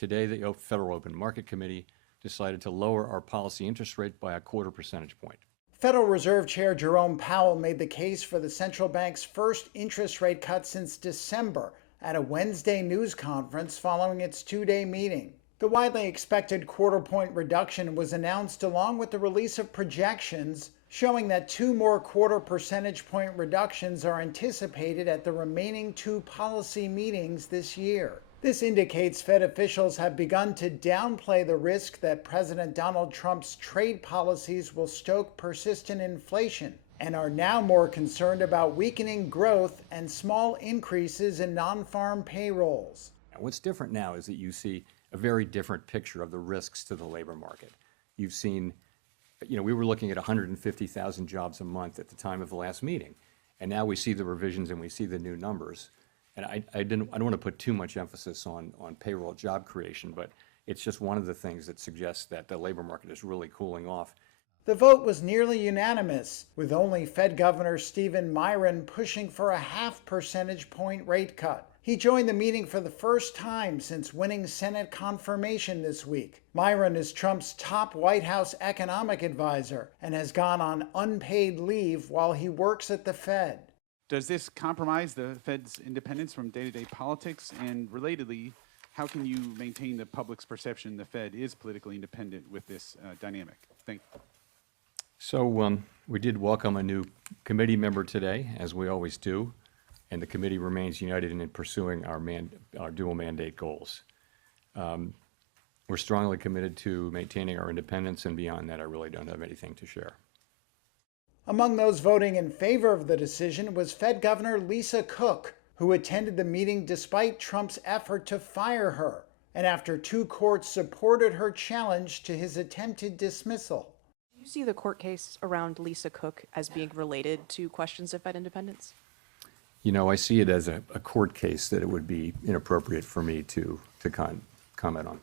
Today, the Federal Open Market Committee decided to lower our policy interest rate by a 1/4 percentage point. Federal Reserve Chair Jerome Powell made the case for the central bank's first interest rate cut since December at a Wednesday news conference following its two-day meeting. The widely expected 1/4 point reduction was announced along with the release of projections showing that 2 more 1/4 percentage point reductions are anticipated at the remaining 2 policy meetings this year. This indicates Fed officials have begun to downplay the risk that President Donald Trump's trade policies will stoke persistent inflation and are now more concerned about weakening growth and small increases in non-farm payrolls. What's different now is that you see a very different picture of the risks to the labor market. You've seen, we were looking at 150,000 jobs a month at the time of the last meeting, and now we see the revisions and we see the new numbers. And I don't want to put too much emphasis on payroll job creation, but it's just one of the things that suggests that the labor market is really cooling off. The vote was nearly unanimous, with only Fed Governor Stephen Miron pushing for a 1/2 percentage point rate cut. He joined the meeting for the first time since winning Senate confirmation this week. Miron is Trump's top White House economic advisor and has gone on unpaid leave while he works at the Fed. Does this compromise the Fed's independence from day-to-day politics? And relatedly, how can you maintain the public's perception the Fed is politically independent with this dynamic? Thank you. So we did welcome a new committee member today, as we always do, and the committee remains united in pursuing our dual mandate goals. We're strongly committed to maintaining our independence, and beyond that, I really don't have anything to share. Among those voting in favor of the decision was Fed Governor Lisa Cook, who attended the meeting despite Trump's effort to fire her, and after 2 courts supported her challenge to his attempted dismissal. Do you see the court case around Lisa Cook as being related to questions of Fed independence? I see it as a court case that it would be inappropriate for me to comment on.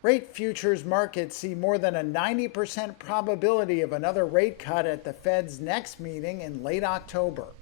Rate futures markets see more than a 90% probability of another rate cut at the Fed's next meeting in late October.